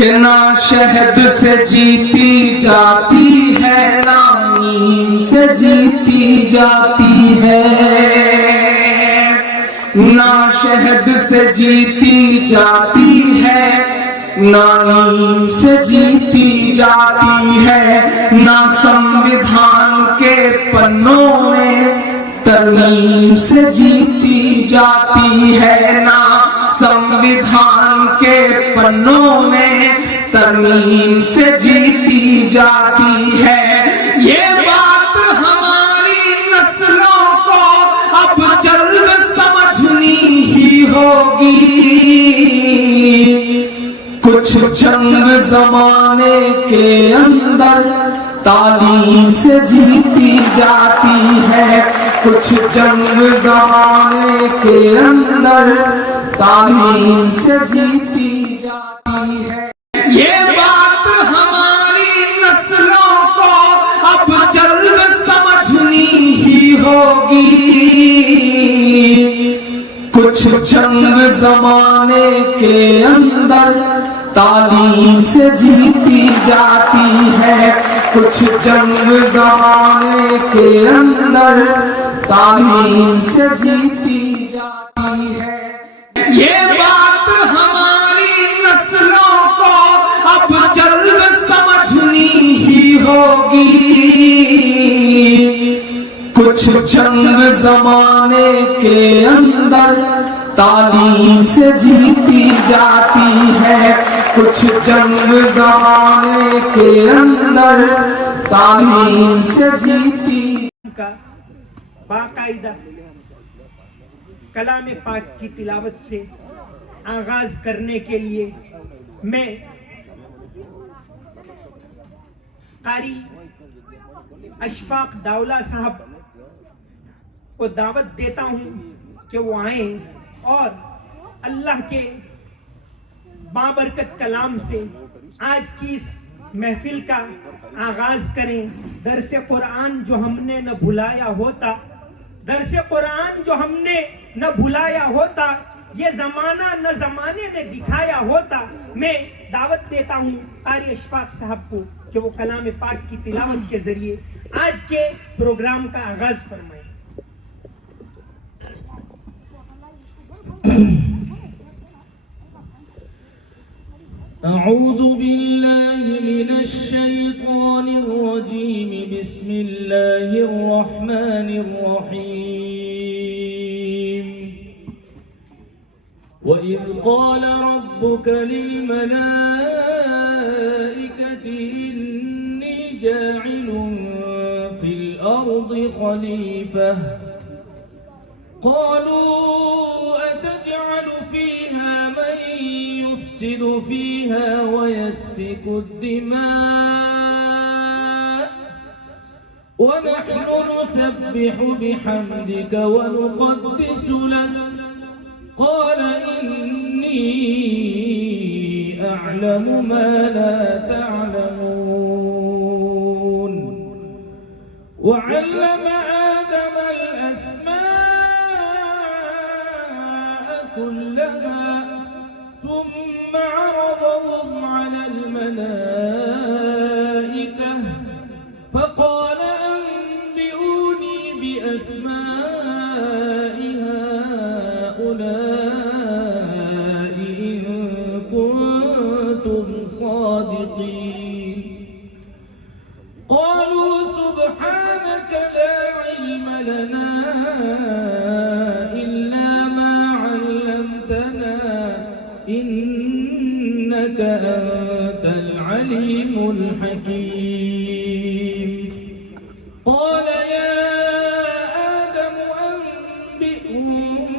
کہ نہ شہد سے جیتی جاتی ہے نہ نیم سے جیتی جاتی ہے، نہ شہد سے جیتی جاتی ہے نہ نیم سے جیتی جاتی ہے، نہ سنویدھان کے پنوں میں ترمیم سے جیتی جاتی ہے، نہ سنویدھان کے پنوں میں ترمیم سے جیتی جاتی ہے۔ یہ بات ہماری نسلوں کو اب جلد سمجھنی ہی ہوگی، کچھ جنگ زمانے کے اندر تعلیم سے جیتی جاتی ہے، کچھ جنگ زمانے کے اندر تعلیم سے جیتی جاتی ہے۔ یہ بات ہماری نسلوں کو اب جلد سمجھنی ہی ہوگی، کچھ جنگ زمانے کے اندر تعلیم سے جیتی جاتی ہے، کچھ جنگ زمانے کے اندر تعلیم سے جیتی جاتی ہے۔ یہ بات ہماری نسلوں کو اب جلد سمجھنی ہی ہوگی، کچھ جنگ زمانے کے اندر تعلیم سے جیتی جاتی ہے، کچھ جنگ زمانے کے اندر تعلیم سے جیتی کا باقاعدہ کلام پاک کی تلاوت سے آغاز کرنے کے لیے میں قاری اشفاق داولہ صاحب کو دعوت دیتا ہوں کہ وہ آئیں اور اللہ کے بابرکت کلام سے آج کی اس محفل کا آغاز کریں۔ درس قرآن جو ہم نے نہ بھلایا ہوتا، درس قرآن جو ہم نے نہ بھلایا ہوتا، یہ زمانہ نہ زمانے نے دکھایا ہوتا۔ میں دعوت دیتا ہوں قاری اشفاق صاحب کو کہ وہ کلام پاک کی تلاوت کے ذریعے آج کے پروگرام کا آغاز فرمائیں۔ اعوذ باللہ من الشیطان الرجیم، بسم اللہ الرحمن الرحیم۔ وَإِذْ قَالَ رَبُّكَ لِلْمَلَائِكَةِ إِنِّي جَاعِلٌ فِي الْأَرْضِ خَلِيفَةً قَالُوا أَتَجْعَلُ فِيهَا مَن يُفْسِدُ فِيهَا وَيَسْفِكُ الدِّمَاءَ وَنَحْنُ نُسَبِّحُ بِحَمْدِكَ وَنُقَدِّسُ لَكَ قَالَ إِنِّي أَعْلَمُ مَا لَا تَعْلَمُونَ وَعَلَّمَ آدَمَ الْأَسْمَاءَ كُلَّهَا ثُمَّ عَرَضَهُمْ عَلَى الْمَلَائِكَةِ فَقَالَ أَنبِئُونِي بِأَسْمَاءِ هَؤُلَاءِ إِن كُنتُمْ صَادِقِينَ قَالُوا سُبْحَانَكَ لَا عِلْمَ لَنَا إِلَّا مَا عَلَّمْتَنَا إِنَّكَ أَنْتَ الْعَلِيمُ الْحَكِيمُ قَالَ يَا آدَمُ أَنْبِئْهُم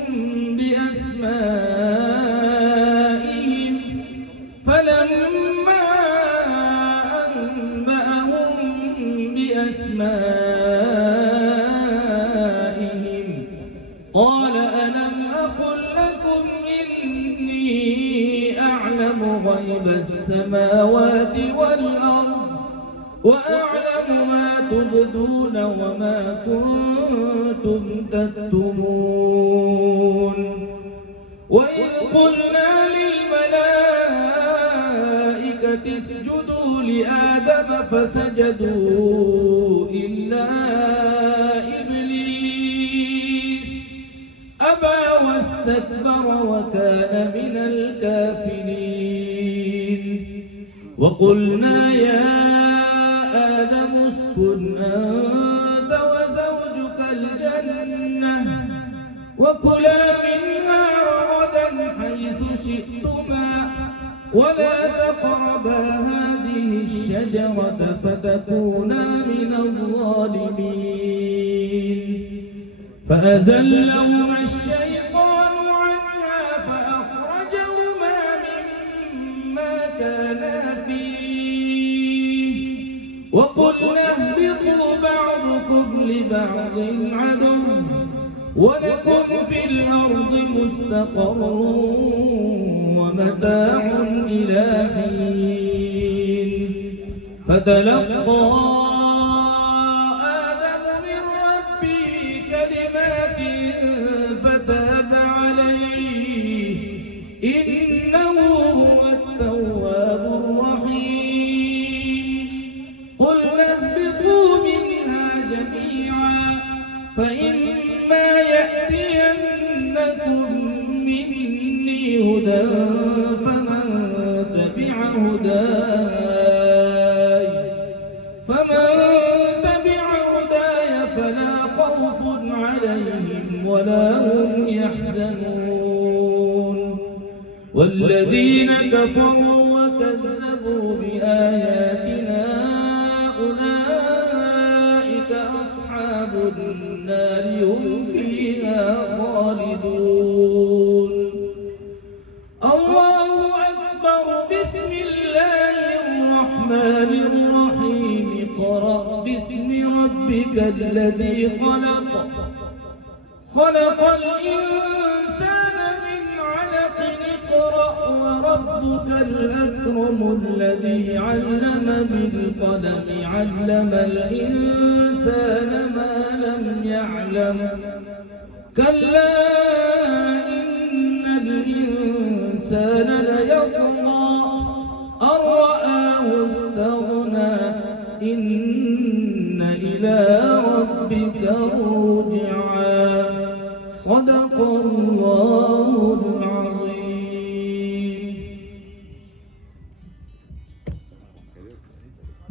بِأَسْمَائِهِمْ فَلَمَّا أَنْبَأَهُم بِأَسْمَائِهِمْ قَالَ أَلَمْ أَقُل لَّكُمْ إِنِّي أَعْلَمُ غَيْبَ السَّمَاوَاتِ وَالْأَرْضِ وَأَعْلَمُ مَا تُبْدُونَ وَمَا كُنتُمْ تَكْتُمُونَ وَإِذْ قُلْنَا لِلْمَلَائِكَةِ الملائكة اسجدوا لآدم فسجدوا إلا إبليس أبى واستكبر وكان من الكافرين. وقلنا يا آدم اسكن أنت وزوجك الجنة وكلا منها رغدا حيث شئتما ولا تقربا هذه الشجرة فتكونا من الظالمين. فأزلهما الشيطان عنها فأخرجهما مما كانا فيه وقلنا اهبطوا بعضكم لبعض عدو ولكم في الأرض مستقر ومتاع إلى حين. فتلقى آدم من ربه كلمات فتاب عليه إنه هو التواب الرحيم. قلنا اهبطوا منها جميعا فإما يأتينكم مني هدى فمن تبع هداي فلا خوف عليهم ولا هم يحزنون. والذين كفروا وكذبوا بآياتنا أولئك أصحاب النار هم فيها خالدون. الله أكبر. بسم الله الرحمن الرحيم. اقرأ باسم ربك الذي خلق الإنسان من علق. اقرأ وربك الأكرم الذي علم بالقلم علم الإنسان ما لم يعلم. كلا إن الإنسان ليطغى أن رآه استغنى إن إلى ربك الرجعى. صدق الله العظيم.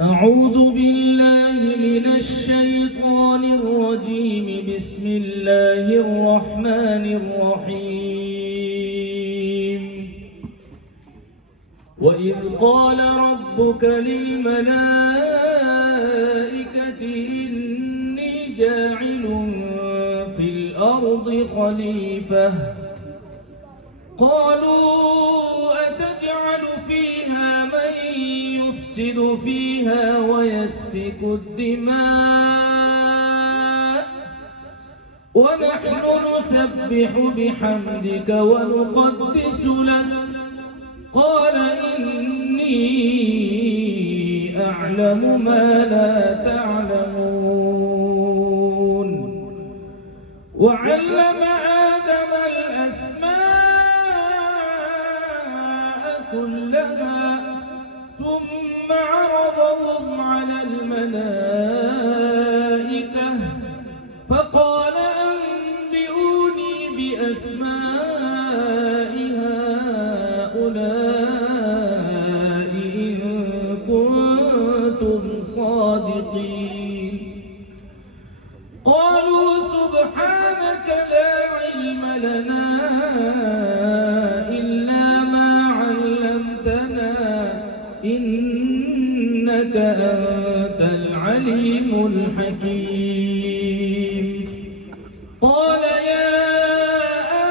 أعوذ بالله من الشيطان الرجيم. بسم الله الرحمن الرحيم. وإذ قال ربك للملائكة إني جاعل في الأرض خليفة قالوا أتجعل فيها من يفسد فيها ويسفك الدماء ونحن نسبح بحمدك ونقدس لك قال إني أعلم ما لا تعلمون. وعلم آدم الأسماء كلها ثم عرضهم على الملائكة فقال أنبئوني بأسماء هؤلاء إن كنتم صادقين. الصادقين قالوا سبحانك لا علم لنا إلا ما علمتنا إنك أنت العليم الحكيم قال يا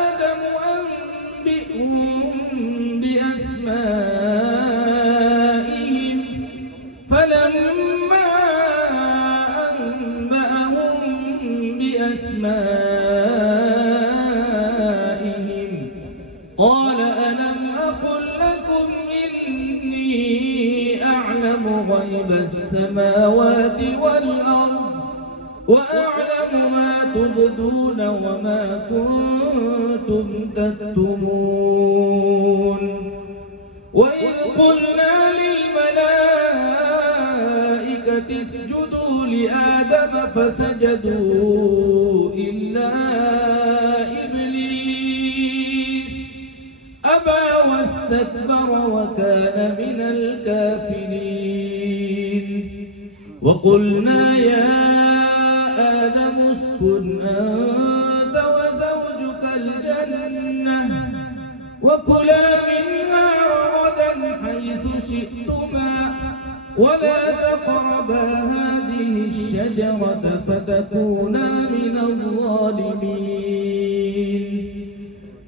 آدم أنبئهم بأسمائهم فلما أنبأهم بأسمائهم قال ألم أقل لكم إني أعلم غيب السماوات والأرض وأعلم ما تبدون وما كنتم تكتمون وإذ قلنا للملائكة اسجدوا لآدم فسجدوا إلا إبليس أبى واستكبر وكان من الكافرين وقلنا يا آدم اسكن أنت وزوجك الجنة وكلا منها رغدا حيث شئتما ولا تقربا هذه الشجرة فتكونا من الظالمين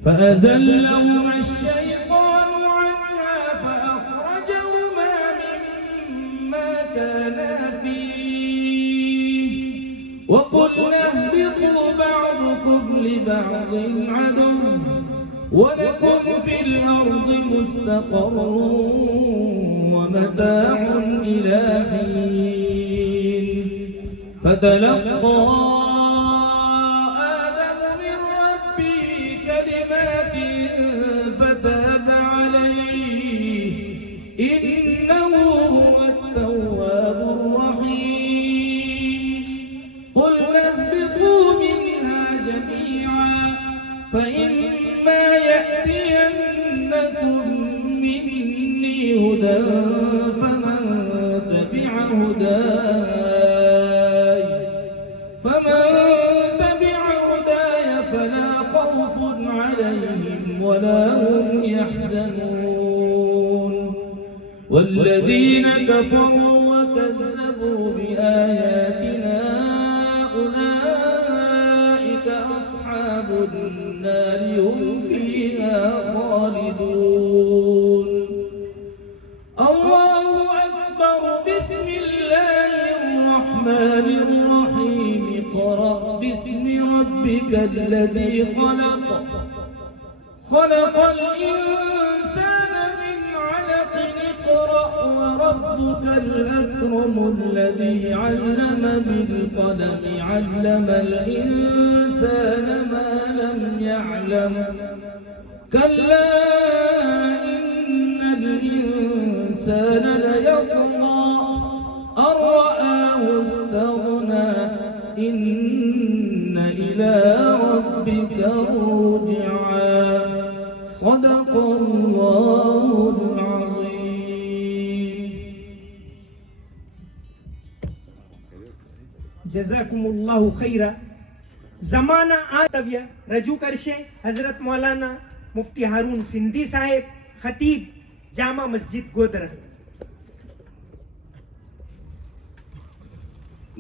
فأزلهما الشيطان عنها فأخرجهما مما كانا فيه وقلنا اهبطوا بعضكم لبعض عدو ولكم في الأرض مستقر ومتاع إلى حين فتلقى آدم من ربه كلمات فتاب عليه إنه هو التواب الرحيم قلنا اهبطوا منها جميعا فإما يأتينكم مني هدى فمن تبع هداي فلا خوف عليهم ولا هم يحزنون والذين كفروا وكذبوا بآياتنا أولئك أصحاب النار هم فيها خالدون الله أكبر بسم الله الرحمن الرحيم اقرأ باسم ربك الذي خلق الإنسان من علق اقرأ وربك الأكرم الذي علم بالقلم علم الإنسان ما لم يعلم كلا إن الإنسان ليطغى أن رآه استغنى إن إلى ربك رجعا صدق الله العظيم જઝાકુમુલ્લાહુ ખૈરા. ઝમાના આતવ્ય રજૂ કરશે હઝરત મૌલાના મુફ્તી હારૂન સિંધી સાહેબ, ખતીબ જામા મસ્જિદ ગોધરા.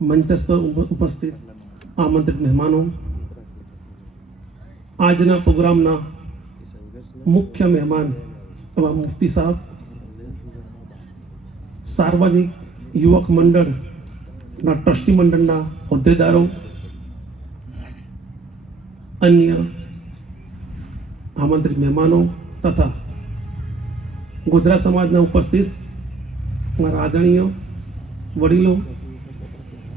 મંચસ્થ ઉપસ્થિત આમંત્રિત મહેમાનો, આજના પ્રોગ્રામના મુખ્ય મહેમાન એવા મુફ્તી સાહેબ, સાર્વજનિક યુવક મંડળના ટ્રસ્ટી મંડળના હોદ્દેદારો, અન્ય આમંત્રિત મહેમાનો તથા ગોધરા સમાજના ઉપસ્થિત મારા આદરણીય વડીલો,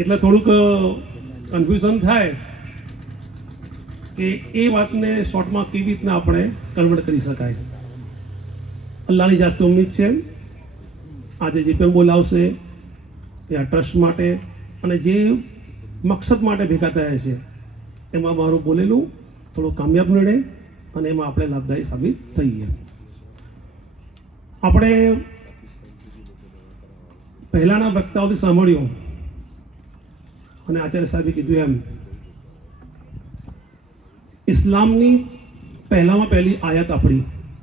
એટલે થોડુંક કન્ફ્યુઝન થાય કે એ વાતને શોર્ટમાં કેવી રીતના આપણે કન્વર્ટ કરી શકાય। અલ્લાહની જાતની ઉમ્મીદ છે આજે જે પણ બોલાવશે એ આ ટ્રસ્ટ માટે અને જે મકસદ માટે ભેગા થયા છે એમાં મારું બોલેલું થોડું કામયાબ નીવડે અને એમાં આપણે લાભદાયી સાબિત થઈએ। આપણે પહેલાંના વક્તાઓથી સાંભળ્યું અને આચાર્ય સાહેબે કીધું એમ ઇસ્લામની પહેલામાં પહેલી આયત આપણી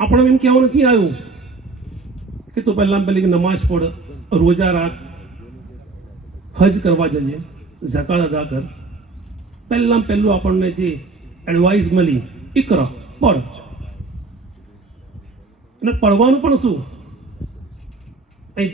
આપણે એમ કહેવાનું નથી આવ્યું કે તું પહેલાં પહેલી નમાઝ પઢ, રોજા રાખ, હજ કરવા જજે, ઝકાત અદા કર। પહેલાં પહેલું આપણને જે એડવાઇસ મળી, ઇકરા, પઢ। અને પઢવાનું પણ શું,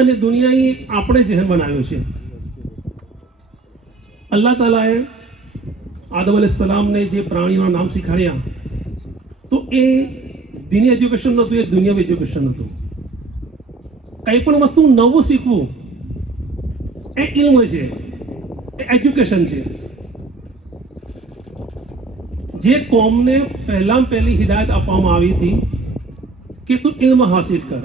અને દુનિયાએ આપણે જહેન બનાવ્યો છે। અલ્લાહ તાલાએ આદમ અલૈહિસ્સલામ ને જે પ્રાણીઓના નામ શીખવાડ્યા તો એ દીની એજ્યુકેશન નહોતું, એ દુનિયાવી એજ્યુકેશન હતું। કંઈ પણ વસ્તુ નવું શીખવું એ ઇલ્મ છે, એ એજ્યુકેશન છે। જે કોમને પહેલાં પહેલી હિદાયત આપવામાં આવી હતી કે તું ઇલ્મ હાસિલ કર।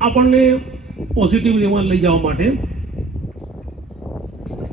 આપણને પોઝિટિવ લેવલ લઈ જવા માટે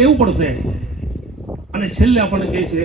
લેવું પડશે। અને છેલ્લે આપણને કહે છે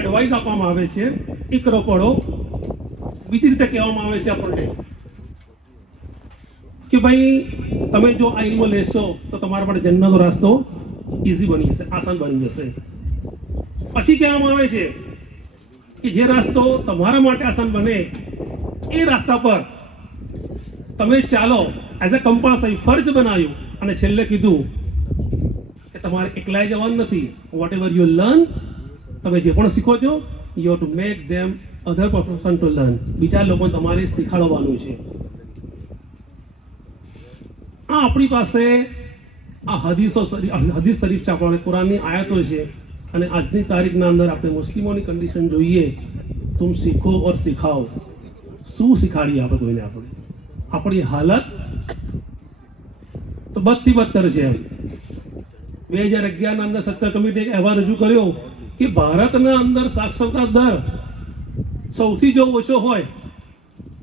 એડવાઇસ આપવામાં આવે છે, ઇકરો પઢો। બીજી રીતે કહેવામાં આવે છે આપણને કે ભાઈ તમે જો આ ઇલ્મ લેશો તો તમારા માટે જન્નતનો રસ્તો ઈઝી બની જશે, આસાન બની જશે। પછી કહેવામાં આવે છે કે જે રસ્તો તમારા માટે આસાન બને એ રસ્તા પર તમે ચાલો, એઝ અ કમ્પલ્સરી ફરજ બનાવ્યું। અને છેલ્લે કીધું કે તમારે એકલાય જવાનું નથી, વોટ એવર યુ લર્ન, તમે જે પણ શીખો છો you have to make them other person to learn, બીજા લોકોને તમારે શીખવાડવાનું છે। આ આપણી પાસે આ હદીસ શરીફ છે, આપણે કુરાનની આયતો છે। અને આજની તારીખના અંદર આપણે મુસ્લિમોની કન્ડિશન જોઈએ, તુમ શીખો ઓર સિખાઓ। શું શીખાડીએ આપણે કોઈને? આપણી હાલત તો બદથી બદતર છે. 2011 અંદર સચ્ચર કમિટીએ એક અહેવાલ રજૂ કર્યો કે ભારતના અંદર સાક્ષરતા દર સૌથી જો ઓછો હોય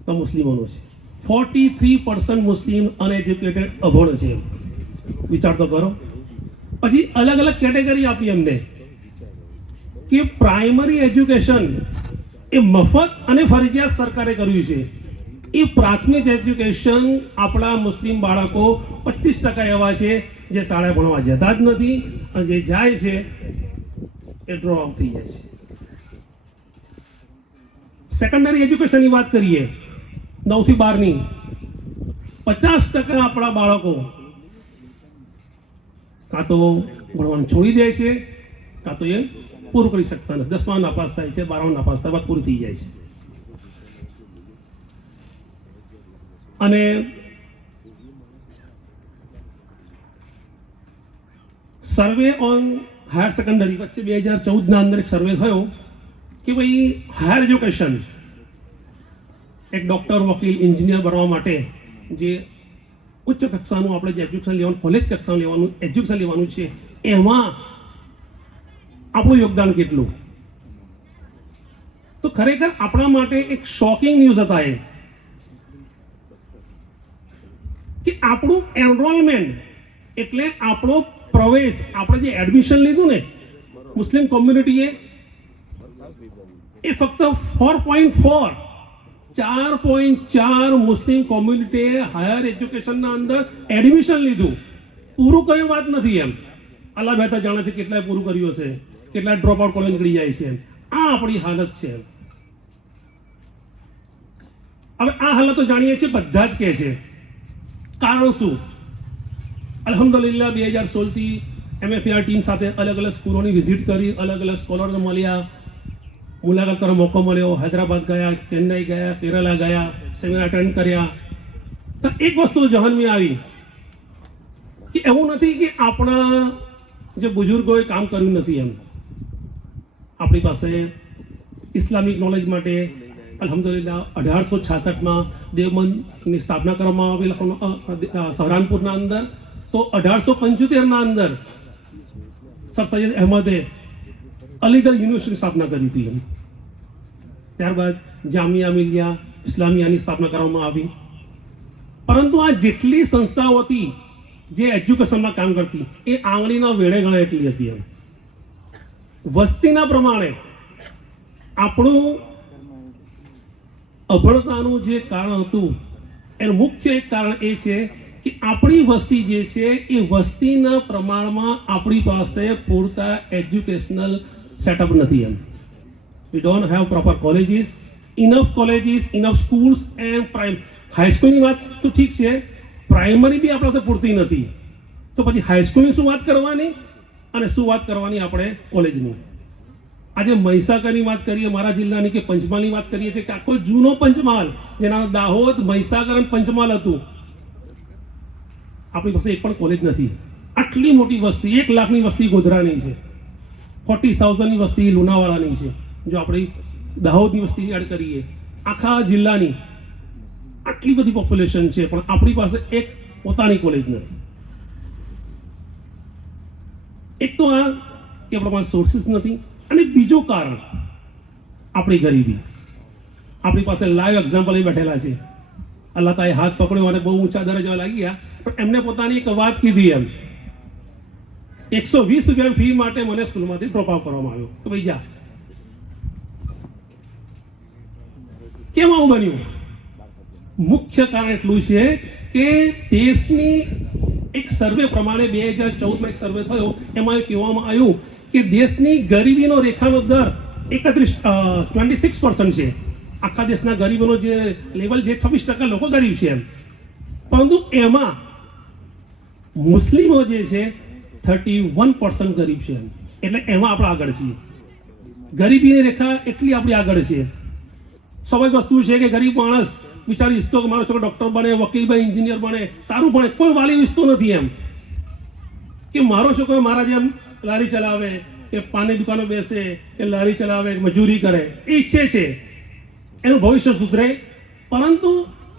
તો મુસ્લિમોનો છે. 43% મુસ્લિમ અનએજ્યુકેટેડ અભણ છે. વિચાર તો કરો. પછી અલગ અલગ કેટેગરી આપી એમને કે પ્રાઇમરી એજ્યુકેશન એ મફત અને ફરજિયાત સરકારે કર્યું છે. એ પ્રાથમિક એજ્યુકેશન આપણા મુસ્લિમ બાળકો 25% એવા છે જે શાળાએ ભણવા જતા જ નથી, અને જે જાય છે એ ડ્રોપ આઉટ થઈ જાય છે. સેકન્ડરી એજ્યુકેશનની વાત કરીએ 9 થી 12ની, 50% આપણા બાળકો કાં તો ભણવાનું છોડી દે છે, કાં તો એ પૂરું કરી શકતા નથી. 10માં નાપાસ થાય છે, 12માં નાપાસ થાય, પૂરું થઈ જાય છે. અને સર્વે ઓન હાયર સેકન્ડરી વચ્ચે 2014ના અંદર એક સર્વે થયો કે ભાઈ હાયર એજ્યુકેશન, એક ડૉક્ટર, વકીલ, એન્જિનિયર બનવા માટે જે ઉચ્ચ કક્ષાનું આપણે જે એજ્યુકેશન લેવાનું, કોલેજ કક્ષાનું લેવાનું એજ્યુકેશન લેવાનું છે, એમાં આપણું યોગદાન કેટલું? તો ખરેખર આપણા માટે એક શોકિંગ ન્યૂઝ હતા એ કે આપણું એનરોલમેન્ટ એટલે આપણો પ્રવેશ, આપણે જે એડમિશન લીધું ને મુસ્લિમ કોમ્યુનિટીએ, એ ફક્ત 4.4 મુસ્લિમ કોમ્યુનિટીએ હાયર એજ્યુકેશનના અંદર એડમિશન લીધું. પૂરું કયું વાત નથી એમ. અલ્લાહ બહેતર જાણે છે કેટલાય પૂરું કર્યું હશે, કેટલાય ડ્રોપ આઉટ કોલેજ નીકળી જાય છે એમ. આ આપણી હાલત છે. હવે આ હાલત તો જાણીએ છીએ, બધા જ કહે છે. કારણ શું? અલ્હમ્દુલિલ્લાહ 2016થી MFAR ટીમ સાથે અલગ અલગ સ્કૂલોની વિઝિટ કરી, અલગ અલગ સ્કોલરને મળ્યા, મુલાકાત કરવાનો મોકો મળ્યો. હૈદરાબાદ ગયા, ચેન્નઈ ગયા, કેરલા ગયા, સેમિનાર અટેન્ડ કર્યા. તો એક વસ્તુ જહનમાં આવી કે એવું નથી કે આપણા જે બુઝુર્ગોએ કામ કર્યું નથી એમ. આપણી પાસે ઇસ્લામિક નોલેજ માટે અલ્હમ્દુલિલ્લાહ 1866માં દેવબંધની સ્થાપના કરવામાં આવેલ સહરાનપુરના અંદર. તો 1875ના અંદર સર સૈયદ અહેમદે અલીગઢ યુનિવર્સિટીની સ્થાપના કરી હતી. ત્યારબાદ જામિયા મિલિયા ઇસ્લામિયાની સ્થાપના કરવામાં આવી. પરંતુ આ જેટલી સંસ્થાઓ હતી જે એજ્યુકેશનમાં કામ કરતી, એ આંગળીના વેળે ગણે એટલી હતી એમ. વસ્તીના પ્રમાણે આપણું અભણતાનું જે કારણ હતું એનું મુખ્ય એક કારણ એ છે કે આપણી વસ્તી જે છે એ વસ્તીના પ્રમાણમાં આપણી પાસે પૂરતા એજ્યુકેશનલ સેટઅપ નથી એમ. We don't have proper colleges, enough schools and હાઈસ્કૂલની વાત તો ઠીક છે, પ્રાઇમરી બી આપણા તો પૂરતી નથી. તો પછી હાઈસ્કૂલની શું વાત કરવાની અને શું વાત કરવાની આપણે કોલેજની? આજે મહીસાગરની વાત કરીએ, મારા જિલ્લાની, કે પંચમહાલની વાત કરીએ છીએ, કે આખો જૂનો પંચમહાલ, જેના દાહોદ, મહીસાગર અને પંચમહાલ હતું, આપણી પાસે એક પણ કોલેજ નથી. આટલી મોટી વસ્તી, 1 લાખની વસ્તી ગોધરાની છે, 40,000ની વસ્તી લુણાવાડાની છે. જો આપણે દાહોદની વસ્તી એડ કરીએ, આખા જિલ્લાની આટલી બધી પોપ્યુલેશન છે, પણ આપણી પાસે એક પોતાની કોલેજ નથી. એક તો આ કે આપણા પાસે સોર્સિસ નથી, અને બીજું કારણ આપણી ગરીબી. આપણી પાસે લાઈવ એક્ઝામ્પલ અહીં બેઠેલા છે. અલ્લાહ તાએ હાથ પકડ્યો અને બહુ ઊંચા દરજ્જા લાગી ગયા, પણ એમને પોતાની એક વાત કીધી એમ. 120 રૂપિયા ફી માટે મને સ્કૂલમાંથી ડ્રોપ આઉટ કરવામાં આવ્યો કે ભાઈ જા. કેમ આવું બન્યું? મુખ્ય કારણ એટલું છે કે દેશની એક સર્વે પ્રમાણે 2014માં એક સર્વે થયો, એમાં કહેવામાં આવ્યું કે દેશની ગરીબીનો રેખાનો દર 26% છે. આખા દેશના ગરીબોનો જે લેવલ છે 26% લોકો ગરીબ છે એમ. પરંતુ એમાં મુસ્લિમો જે છે 31% ગરીબ છે એમ. એટલે એમાં આપણે આગળ છીએ. ગરીબીની રેખા એટલી આપણી આગળ છે. સ્વાભાવિક વસ્તુ છે કે ગરીબ માણસ વિચારી ઈચ્છતો કે મારો છોકરો ડૉક્ટર બને, વકીલ બને, એન્જિનિયર બને, સારું ભણે. કોઈ વાલી ઈચ્છતો નથી એમ કે મારો છોકરો મારા જેમ લારી ચલાવે, કે પાની દુકાનો બેસે, કે લારી ચલાવે, મજૂરી કરે. એ ઈચ્છે છે એનું ભવિષ્ય સુધરે, પરંતુ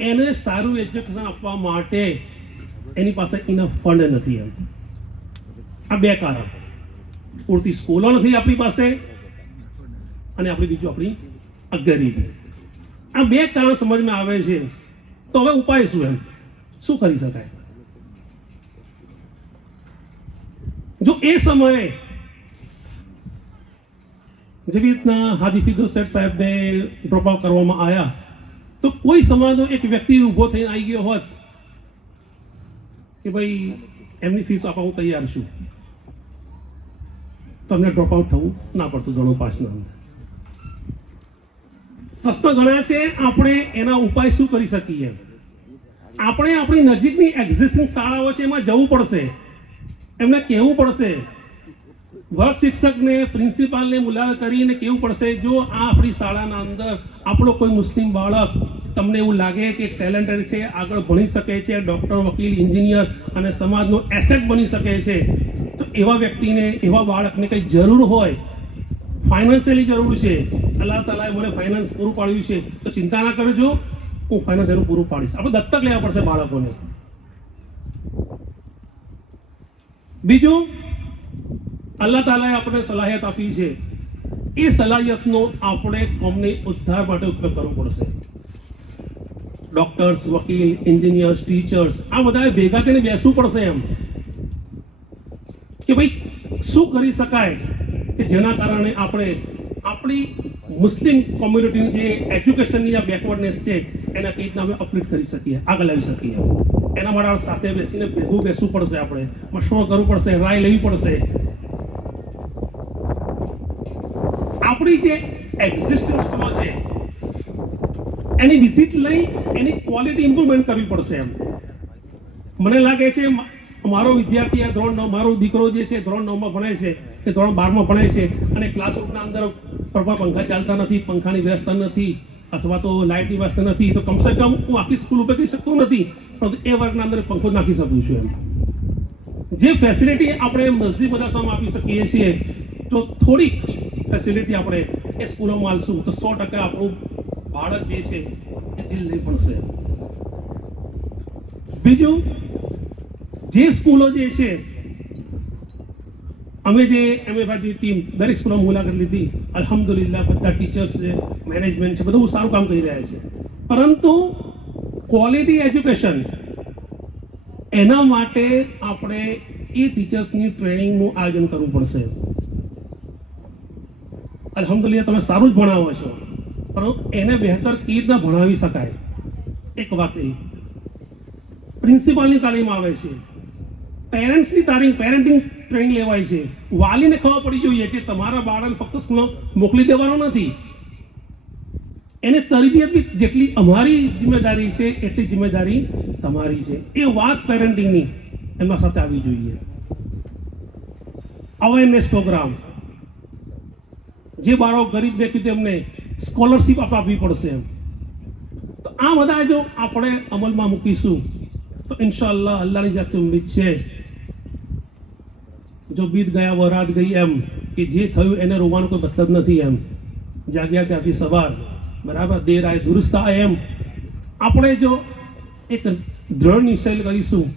એને સારું એજ્યુકેશન આપવા માટે એની પાસે ઇનફ ફંડ નથી એમ. આ બે કારણ, પૂરતી સ્કૂલો નથી આપણી પાસે અને આપણી ગરીબી. આ બે કારણ સમજમાં આવે છે. તો હવે ઉપાય શું એમ, શું કરી શકાય? જો એ સમયે જેવી રીતના હાજી ફિરદૌસ શેઠ સાહેબને ડ્રોપ આઉટ કરવામાં આવ્યા, તો કોઈ સમાજનો એક વ્યક્તિ ઊભો થઈને આવી ગયો હોત કે ભાઈ એમની ફીસ આપવા હું તૈયાર છું, તો અમને ડ્રોપ આઉટ થવું ના પડતું ધોરણ 5 અંદર. પ્રશ્ન ઘણા છે, આપણે એના ઉપાય શું કરી શકીએ? આપણે આપણી નજીકની એક્ઝિસ્ટિંગ શાળાઓ છે એમાં જવું પડશે, એમને કહેવું પડશે, વર્ગ શિક્ષકને પ્રિન્સિપાલને મુલાકાત કરીને કહેવું પડશે, જો આ આપણી શાળાના અંદર આપણો કોઈ મુસ્લિમ બાળક તમને એવું લાગે કે ટેલેન્ટેડ છે, આગળ ભણી શકે છે, ડૉક્ટર, વકીલ, એન્જિનિયર અને સમાજનો એસેટ બની શકે છે, તો એવા વ્યક્તિને, એવા બાળકને કંઈ જરૂર હોય, ફાઇનાન્શિયલી જરૂર છે, અલ્લાહ તાલાએ મને ફાઇનાન્સ પૂરું પાડ્યું છે, તો ચિંતા ના કરજો, હું ફાઇનાન્સ એનું પૂરું પાડીશ. આપણે દત્તક લેવા પડશે બાળકોને. બીજું, અલ્લાહ તાલાએ આપણને સલાહિયત આપી છે, એ સલાહિયતનો આપણે કોમને ઉદ્ધાર માટે ઉપયોગ કરવો પડશે. ડોક્ટર્સ, વકીલ, એન્જિનિયર્સ, ટીચર્સ, આ બધાએ ભેગા થઈને બેસવું પડશે એમ કે ભાઈ શું કરી શકાય કે જેના કારણે આપણે આપણી મુસ્લિમ કોમ્યુનિટીની જે એજ્યુકેશનની આ બેકવર્ડનેસ છે એના કઈ રીતના અમે અપલીટ કરી શકીએ, આગળ લાવી શકીએ. એના માટે આપણે સાથે બેસીને ભેગું બેસવું પડશે, આપણે મશવરો કરવું પડશે, રાય લેવી પડશે. આપણી જે એક્ઝિસ્ટિંગ સ્કૂલો છે એની વિઝિટ લઈ એની ક્વોલિટી ઇમ્પ્રુવમેન્ટ કરવી પડશે એમ. મને લાગે છે મારો વિદ્યાર્થી આ ધોરણ 9, મારો દીકરો જે છે ધોરણ 9માં ભણે છે કે ધોરણ 12માં ભણે છે અને ક્લાસરૂમના અંદર પ્રભા પંખા ચાલતા નથી, પંખાની વ્યવસ્થા નથી, અથવા તો લાઇટની વ્યવસ્થા નથી, તો કમસે કમ હું આખી સ્કૂલ ઉભી કરી શકતો નથી, પરંતુ એ વર્ગના અંદર પંખો નાખી શકું છું એમ. જે ફેસિલિટી આપણે મસ્જિદ મદરસામાં આપી શકીએ છીએ, તો થોડીક ફેસિલિટી આપણે એ સ્કૂલોમાં આલશું તો 100% આપણું બાળક જે છે એ દિલ નહીં ભણશે. બીજું, જે સ્કૂલો જે છે, અમે જે એમએફઆઈટી ટીમ દરેક સ્કૂલોમાં મુલાકાત લીધી, અલ્હમ્દુલિલ્લાહ બધા ટીચર્સ છે, મેનેજમેન્ટ છે, બધું સારું કામ કરી રહ્યા છે, પરંતુ ક્વોલિટી એજ્યુકેશન એના માટે આપણે એ ટીચર્સની ટ્રેનિંગનું આયોજન કરવું પડશે. અલ્હમ્દુલિલ્લાહ તમે સારું જ ભણાવો છો, પરંતુ એને બહેતર કેવી રીતના ભણાવી શકાય? એક વાત એ પ્રિન્સિપાલની તાલીમ આવે છે, પેરેન્ટ્સની તાલીમ, પેરેન્ટિંગ ટ્રેનિંગ લેવાય છે. વાલીને ખબર પડી જોઈએ કે તમારા બાળકને ફક્ત સ્કૂલમાં મોકલી દેવાનો નથી, એને તરબિયત બી જેટલી અમારી જિમ્મેદારી છે એટલી જિમ્મેદારી તમારી છે. એ વાત પેરેન્ટિંગની એમના સાથે આવી જોઈએ. અવેરનેસ પ્રોગ્રામ, જે બાળકો ગરીબ વ્યક્તિ તેમને સ્કોલરશિપ આપવી પડશે એમ. તો આ બધા જો આપણે અમલમાં મૂકીશું તો ઇન્શાઅલ્લાહ અલ્લાહની જાતે ઉમ્મીદ છે, જો બીત ગયા વો રાત ગઈ એમ, કે જે થયું એને રોવાનો કોઈ મતલબ નથી એમ. જાગ્યા ત્યાંથી સવાર, બરાબર, દેર આય દુરુસ્ત આય એમ. આપણે જો એક દ્રઢ નિશ્ચય કરીશું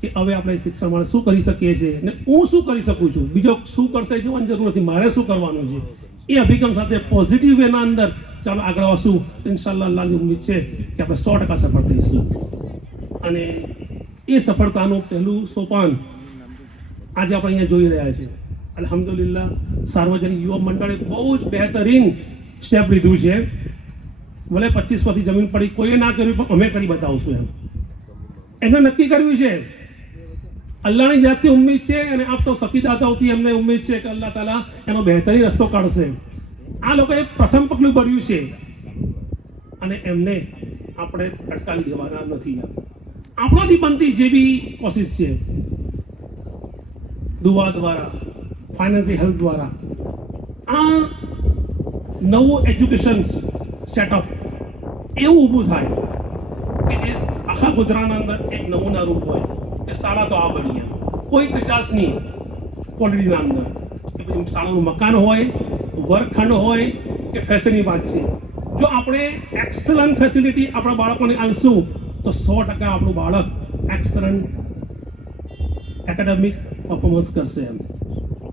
કે હવે આપણે શિક્ષણ માટે શું કરી શકીએ છીએ ને હું શું કરી શકું છું, બીજો શું કરશે એ જોવાની જરૂર નથી, મારે શું કરવાનું છે, એ અભિગમ સાથે પોઝિટિવ વેના અંદર ચાલો આગળ આવશું તો ઇન્શાઅલ્લાહ અલ્લાહની ઉમ્મીદ છે કે આપણે 100% સફળ થઈશું. અને એ સફળતાનું પહેલું સોપાન આજે આપણે અહીંયા જોઈ રહ્યા છીએ. અલ્હમ્દુલિલ્લાહ સાર્વજનિક યુવા મંડળે બહુ જ બહેતરીન સ્ટેપ લીધું છે. ભલે 25 માંથી જમીન પડી, કોઈએ ના કર્યું, પણ અમે કરી બતાવશું એમ. એમને નક્કી કર્યું છે. અલ્લાહની જાતથી ઉમ્મીદ છે અને આપ સૌ સફીદાતાઓથી એમને ઉમ્મીદ છે કે અલ્લાહ તાલા એનો બહેતરીન રસ્તો કાઢશે. આ લોકોએ પ્રથમ પગલું ભર્યું છે અને એમને આપણે અટકાવી દેવાના નથી. આપણાથી બનતી જે બી કોશિશ છે, દુઆ દ્વારા, ફાઇનાન્શિયલ હેલ્પ દ્વારા, આ નવું એજ્યુકેશન સેટઅપ એવું ઊભું થાય કે જે આખા ગુજરાતના અંદર એક નમૂના રૂપ હોય કે શાળા તો આ બની, કોઈ કચાસની ક્વોલિટીના અંદર, કે પછી શાળાનું મકાન હોય, વર્ગખંડ હોય કે ફેશનની વાત છે, જો આપણે એક્સલન્ટ ફેસિલિટી આપણા બાળકોને આલશું તો 100% આપણું બાળક એક્સલન્ટ એકેડેમિક પરફોર્મન્સ કરશે એમ.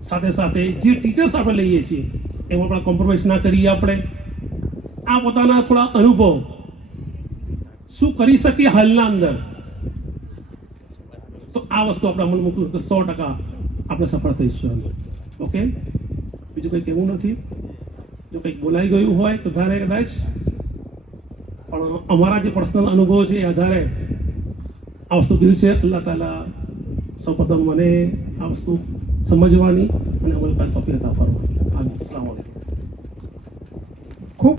સાથે સાથે જે ટીચર્સ આપણે લઈએ છીએ એમાં પણ કોમ્પ્રોમાઇઝ ના કરીએ. આપણે આ પોતાના થોડા અનુભવ શું કરી શકીએ હાલના અંદર, તો આ વસ્તુ આપણે અમલ મૂકવું તો 100% આપણે સફળ થઈશું એમ. ઓકે, બીજું કંઈ કહેવું નથી. જો કંઈક બોલાઈ ગયું હોય તો ધારે કદાચ, પણ અમારા જે પર્સનલ અનુભવ છે એ આધારે આ વસ્તુ કીધું છે. અલ્લાહ તાલા સૌપ્રથમ મને આ વસ્તુ સમજવાની અને અમલ કરવાની તૌફીક અતા ફરમાવે. આમીન. અસ્સલામુ અલૈકુમ. ખૂબ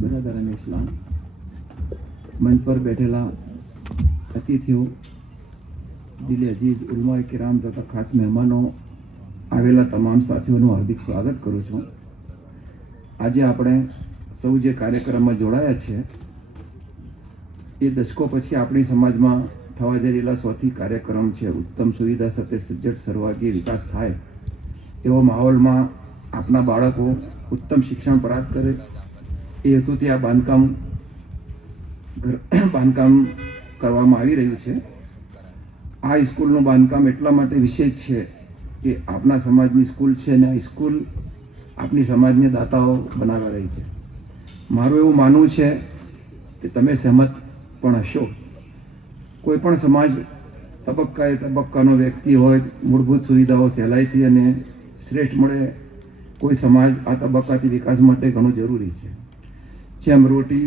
બરાદરાન ઇસ્લામ. મંચ પર બેઠેલા અતિથિઓ, દિલે અજીઝ ઉલમાએ કિરામ તથા ખાસ મહેમાનો, આવેલા તમામ સાથીઓનું હાર્દિક સ્વાગત કરું છું. આજે આપણે સૌ જે કાર્યક્રમમાં જોડાયા છે એ દશકો પછી આપણી સમાજમાં થવા જઈ રહેલા સૌથી કાર્યક્રમ છે. ઉત્તમ સુવિધા સાથે સજ્જડ સર્વાગી વિકાસ થાય એવો માહોલમાં આપણા બાળકો ઉત્તમ શિક્ષણ પ્રાપ્ત કરે એ હેતુથી આ બાંધકામ કરવામાં આવી રહ્યું છે. આ સ્કૂલનું બાંધકામ એટલા માટે વિશેષ છે કે આપણા સમાજની સ્કૂલ છે અને આ સ્કૂલ આપણી સમાજને દાતાઓ બનાવી રહી છે. મારું એવું માનવું છે કે તમે સહેમત પણ હશો, કોઈ પણ સમાજ તબક્કાનો વ્યક્તિ હોય, મૂળભૂત સુવિધાઓ સહેલાઈથી અને શ્રેષ્ઠ મળે, કોઈ સમાજ આ તબક્કાથી વિકાસ માટે ઘણું જરૂરી છે. જેમ રોટી,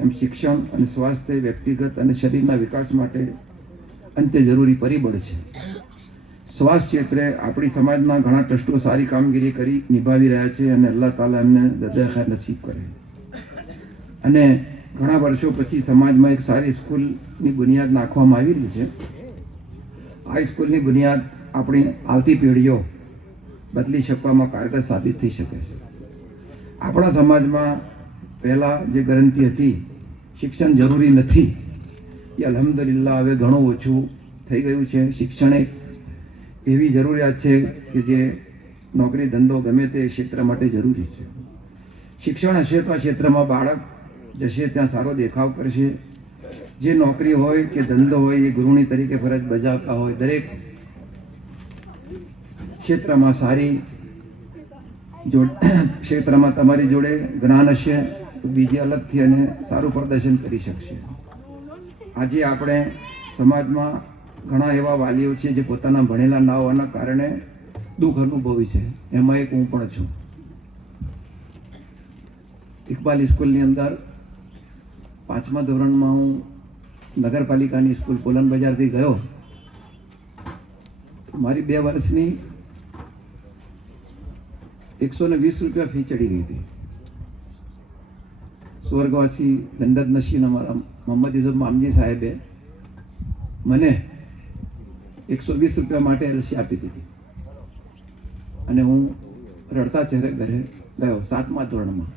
એમ શિક્ષણ અને સ્વાસ્થ્ય વ્યક્તિગત અને શરીરના વિકાસ માટે અંતે જરૂરી પરિબળ છે. સ્વાસ્થ્ય ક્ષેત્રે આપણી સમાજના ઘણા ટ્રસ્ટો સારી કામગીરી કરી નિભાવી રહ્યા છે અને અલ્લાહ તાલા એમને જઝા ખૈર નસીબ કરે. અને ઘણા વર્ષો પછી સમાજમાં એક સારી સ્કૂલની બુનિયાદ નાખવામાં આવી રહી છે. આ સ્કૂલની બુનિયાદ આપણી આવતી પેઢીઓ બદલી શકવામાં કારગર સાબિત થઈ શકે છે. આપણા સમાજમાં પહેલાં જે ગ્રંથિ હતી શિક્ષણ જરૂરી નથી, એ અલ્હમ્દુલિલ્લાહ હવે ઘણું ઓછું થઈ ગયું છે. શિક્ષણ એક એવી જરૂરિયાત છે કે જે નોકરી ધંધો ગમે તે ક્ષેત્ર માટે જરૂરી છે. શિક્ષણ હશે તો આ ક્ષેત્રમાં બાળક જશે ત્યાં સારો દેખાવ કરશે. જે નોકરી હોય કે ધંધો હોય એ ગૃહિણી તરીકે ફરજ બજાવતા હોય, દરેક ક્ષેત્રમાં સારી ક્ષેત્રમાં તમારી જોડે જ્ઞાન હશે તો બીજી અલગથી અને સારું પ્રદર્શન કરી શકશે. આજે આપણે સમાજમાં ઘણા એવા વાલીઓ છે જે પોતાના ભણેલા ના હોવાના કારણે દુઃખ અનુભવી છે. એમાં એક હું પણ છું. ઇકબાલ સ્કૂલની અંદર 5મા ધોરણમાં હું નગરપાલિકાની સ્કૂલ પોલન બજારથી ગયો. મારી 2 વર્ષની 120 રૂપિયા ફી ચડી ગઈ હતી. સ્વર્ગવાસી જન્નત નશીન અમારા મોહમ્મદ યુસુફ મામજી સાહેબે મને 120 રૂપિયા માટે એલસી આપી દીધી અને હું રડતા ચહેરે ઘરે ગયો 7મા ધોરણમાં.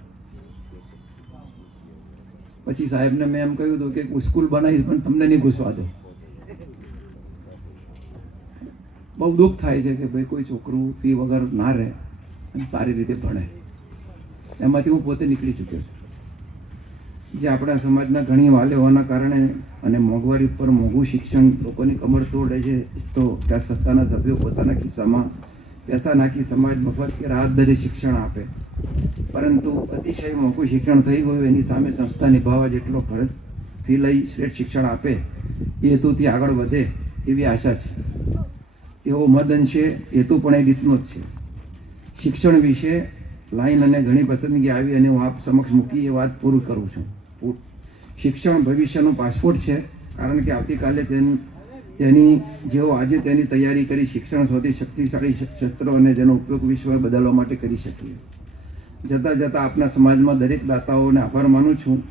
પછી સાહેબને મેં એમ કહ્યું હતું કે સ્કૂલ બનાવીશ પણ તમને નહીં ઘૂસવા દો. બહુ દુઃખ થાય છે કે ભાઈ કોઈ છોકરું ફી વગર ના રહે અને સારી રીતે ભણે. એમાંથી હું પોતે નીકળી ચૂક્યો છું. જે આપણા સમાજના ઘણી વાલે હોવાના કારણે અને મોંઘવારી ઉપર મોંઘું શિક્ષણ લોકોની કમર તોડે છે, તો ત્યાં સંસ્થાના સભ્યો પોતાના ખિસ્સામાં પૈસા નાખી સમાજ મફત કે રાહત દરે શિક્ષણ આપે, પરંતુ અતિશય મોંઘું શિક્ષણ થઈ ગયું એની સામે સંસ્થા નિભાવવા જેટલો ખર્ચ ફી લઈ શ્રેષ્ઠ શિક્ષણ આપે એ હેતુથી આગળ વધે એવી આશા છે. તેવો મદ અંશે હેતુ પણ એ રીતનો જ છે. શિક્ષણ વિશે લાઈન અને ઘણી પસંદગી આવી અને હું આપ સમક્ષ મૂકી એ વાત પૂરી કરું છું. શિક્ષણ ભવિષ્યનો પાસપોર્ટ છે, કારણ કે આવતીકાલે તેની જેઓ આજે તેની તૈયારી કરી શિક્ષણ સૌથી શક્તિશાળી શસ્ત્રો અને જેનો ઉપયોગ વિશ્વ બદલવા માટે કરી શકીએ. જતાં જતાં આપણા સમાજમાં દરેક દાતાઓને આભાર માનું છું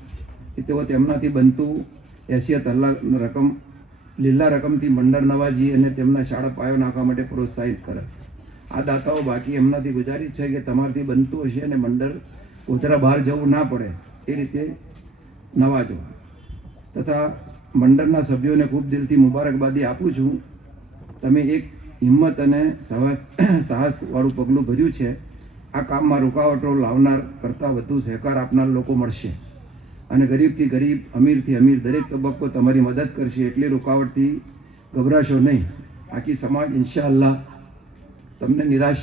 કે તેઓ તેમનાથી બનતું હેસિયત રકમ લીલા રકમથી મંડળ નવાજી અને તેમના શાળા પાયો નાખવા માટે પ્રોત્સાહિત કરે. આ દાતાઓ બાકી એમનાથી ગુજારિશ છે કે તમારાથી બનતું હશે અને મંડળ ઉધરા બહાર જવું ના પડે એ રીતે નવાજો. તથા મંડળના સભ્યોને ખૂબ દિલથી મુબારકબાદી આપું છું. તમે એક હિંમત અને સાહસવાળું પગલું ભર્યું છે. આ કામમાં રૂકાવટો લાવનાર કરતાં વધુ સહકાર આપનાર લોકો મળશે અને ગરીબથી ગરીબ, અમીરથી અમીર દરેક તબક્કો તમારી મદદ કરશે. એટલી રૂકાવટથી ગભરાશો નહીં. આખી સમાજ ઇન્શાઅલ્લાહ તમને નિરાશ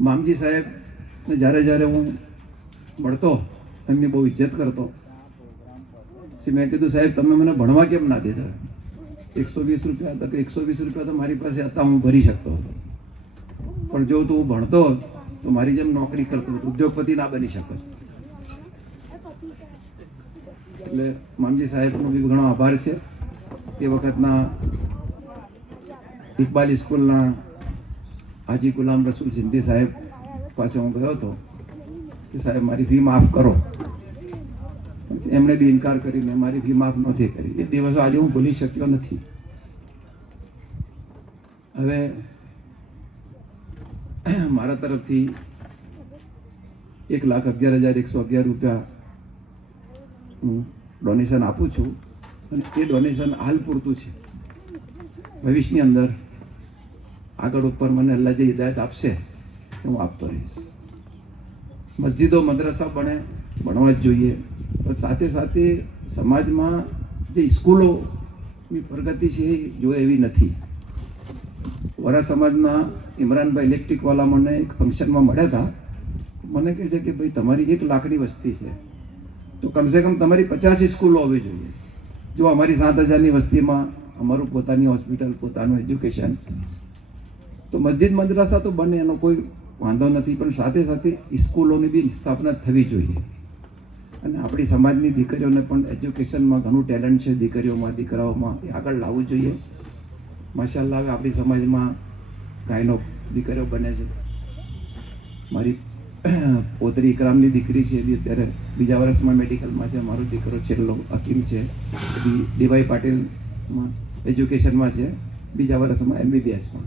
મામજી સાહેબને જ્યારે હું મળતો એમની બહુ ઇજ્જત કરતો. પછી મેં કીધું સાહેબ તમે મને ભણવા કેમ ના દીધા? 120 રૂપિયા હતા કે 120 રૂપિયા તો મારી પાસે હતા, હું ભરી શકતો હતો. પણ જો તું ભણતો તો મારી જેમ નોકરી કરતો, ઉદ્યોગપતિ ના બની શકત. એટલે મામજી સાહેબનો બી ઘણો આભાર છે. તે વખતના ઇકબાલ સ્કૂલના હાજી ગુલામ રસૂલ સિંધી સાહેબ પાસે હું ગયો હતો કે સાહેબ મારી ફી માફ કરો. એમણે બી ઇનકાર કરીને મારી ફી માફ નહોતી કરી. એ દિવસો આજે હું ભૂલી શક્યો નથી. હવે મારા તરફથી 1,11,111 રૂપિયા હું ડોનેશન આપું છું અને એ ડોનેશન હાલ પૂરતું છે. ભવિષ્યની અંદર આગળ ઉપર મને અલ્લાહ જે હિદાયત આપશે એ હું આપતો રહીશ. મસ્જિદો મદ્રસા ભણવા જ જોઈએ, પણ સાથે સાથે સમાજમાં જે સ્કૂલોની પ્રગતિ છે એ જોઈએ એવી નથી. વરા સમાજના ઇમરાનભાઈ ઇલેક્ટ્રિકવાલા મને એક ફંક્શનમાં મળ્યા હતા. મને કહે છે કે ભાઈ તમારી 1 લાખની વસ્તી છે તો કમસે કમ તમારી 50 સ્કૂલો હોવી જોઈએ. જો અમારી 7,000ની વસ્તીમાં અમારું પોતાની હોસ્પિટલ, પોતાનું એજ્યુકેશન, તો મસ્જિદ મદ્રસા તો બને, એનો કોઈ વાંધો નથી, પણ સાથે સાથે સ્કૂલોની બી સ્થાપના થવી જોઈએ. અને આપણી સમાજની દીકરીઓને પણ એજ્યુકેશનમાં ઘણું ટેલેન્ટ છે, દીકરીઓમાં દીકરાઓમાં, એ આગળ લાવવું જોઈએ. માશાઅલ્લાહ હવે આપણી સમાજમાં ગાયનો દીકરીઓ બને છે. મારી પોતરી ઇકરામની દીકરી છે, એ બી અત્યારે 2જા વર્ષમાં મેડિકલમાં છે. મારો દીકરો છેલ્લો હકીમ છે, એ બી ડીવાય પાટીલમાં એજ્યુકેશનમાં છે, 2જા વર્ષમાં MBBSમાં.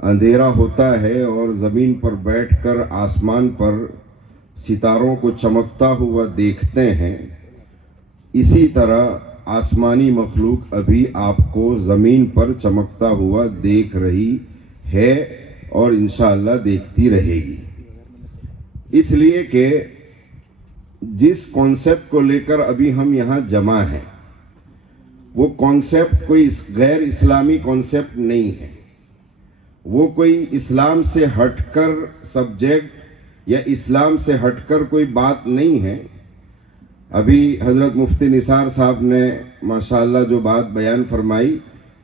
اندھیرا ہوتا ہے اور زمین پر بیٹھ کر آسمان پر ستاروں کو چمکتا ہوا دیکھتے ہیں، اسی طرح آسمانی مخلوق ابھی آپ کو زمین پر چمکتا ہوا دیکھ رہی ہے اور انشاءاللہ دیکھتی رہے گی. اس لیے کہ جس کانسیپٹ کو لے کر ابھی ہم یہاں جمع ہیں وہ کانسیپٹ کوئی غیر اسلامی کانسیپٹ نہیں ہے، وہ کوئی اسلام سے ہٹ کر سبجیکٹ یا اسلام سے ہٹ کر کوئی بات نہیں ہے. ابھی حضرت مفتی نثار صاحب نے ماشاءاللہ جو بات بیان فرمائی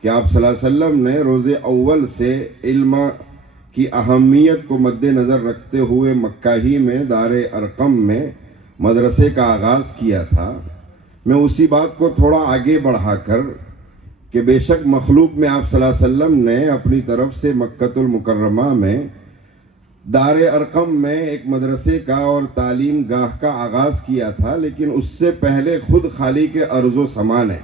کہ آپ صلی اللہ علیہ وسلم نے روز اول سے علم کی اہمیت کو مد نظر رکھتے ہوئے مکہ ہی میں دار ارقم میں مدرسے کا آغاز کیا تھا. میں اسی بات کو تھوڑا آگے بڑھا کر کہ بے شک مخلوق میں آپ صلی اللہ علیہ وسلم نے اپنی طرف سے مکۃ المکرمہ میں دار ارقم میں ایک مدرسے کا اور تعلیم گاہ کا آغاز کیا تھا، لیکن اس سے پہلے خود خالق ارض و سمان ہے.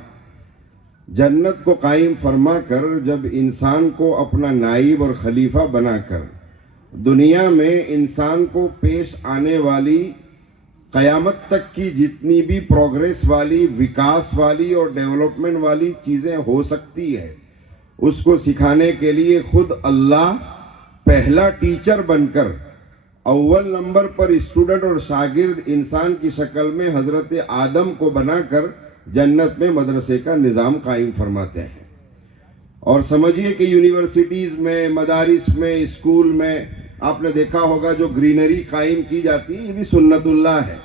جنت کو قائم فرما کر جب انسان کو اپنا نائب اور خلیفہ بنا کر دنیا میں انسان کو پیش آنے والی قیامت تک کی جتنی بھی پروگریس والی، وکاس والی اور ڈیولپمنٹ والی چیزیں ہو سکتی ہے، اس کو سکھانے کے لیے خود اللہ پہلا ٹیچر بن کر اول نمبر پر اسٹوڈنٹ اور شاگرد انسان کی شکل میں حضرت آدم کو بنا کر جنت میں مدرسے کا نظام قائم فرماتے ہیں. اور سمجھیے کہ یونیورسٹیز میں، مدارس میں، اسکول میں آپ نے دیکھا ہوگا جو گرینری قائم کی جاتی ہے، یہ بھی سنت اللہ ہے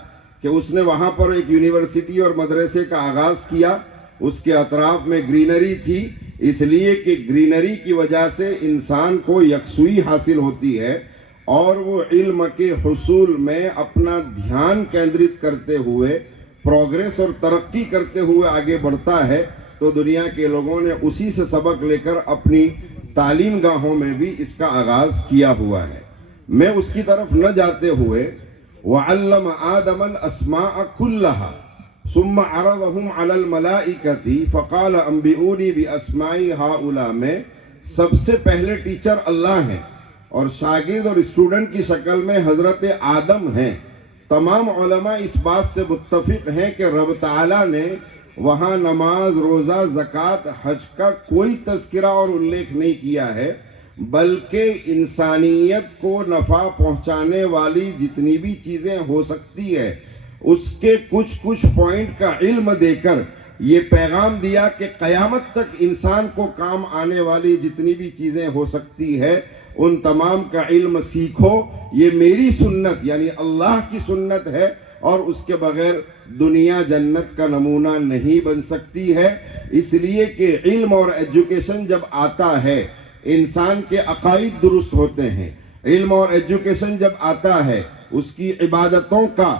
کہ اس نے وہاں پر ایک یونیورسٹی اور مدرسے کا آغاز کیا. اس کے اطراف میں گرینری تھی، اس لیے کہ گرینری کی وجہ سے انسان کو یکسوئی حاصل ہوتی ہے اور وہ علم کے حصول میں اپنا دھیان کیندرت کرتے ہوئے پروگریس اور ترقی کرتے ہوئے آگے بڑھتا ہے. تو دنیا کے لوگوں نے اسی سے سبق لے کر اپنی تعلیم گاہوں میں بھی اس کا آغاز کیا ہوا ہے. میں اس کی طرف نہ جاتے ہوئے وَعَلَّمَ آدَمَ الْأَسْمَاءَ كُلَّهَا ثم عرضهم على الملائکتی فقال انبئونی باسماء ہؤلاء میں سب سے پہلے ٹیچر اللہ ہیں اور شاگرد اور اسٹوڈنٹ کی شکل میں حضرت آدم ہیں. تمام علماء اس بات سے متفق ہیں کہ رب تعالیٰ نے وہاں نماز، روزہ، زکوٰۃ، حج کا کوئی تذکرہ اور الیکھ نہیں کیا ہے، بلکہ انسانیت کو نفع پہنچانے والی جتنی بھی چیزیں ہو سکتی ہے اس کے کچھ پوائنٹ کا علم دے کر یہ پیغام دیا کہ قیامت تک انسان کو کام آنے والی جتنی بھی چیزیں ہو سکتی ہے ان تمام کا علم سیکھو. یہ میری سنت یعنی اللہ کی سنت ہے اور اس کے بغیر دنیا جنت کا نمونہ نہیں بن سکتی ہے. اس لیے کہ علم اور ایجوکیشن جب آتا ہے انسان کے عقائد درست ہوتے ہیں. علم اور ایجوکیشن جب آتا ہے اس کی عبادتوں کا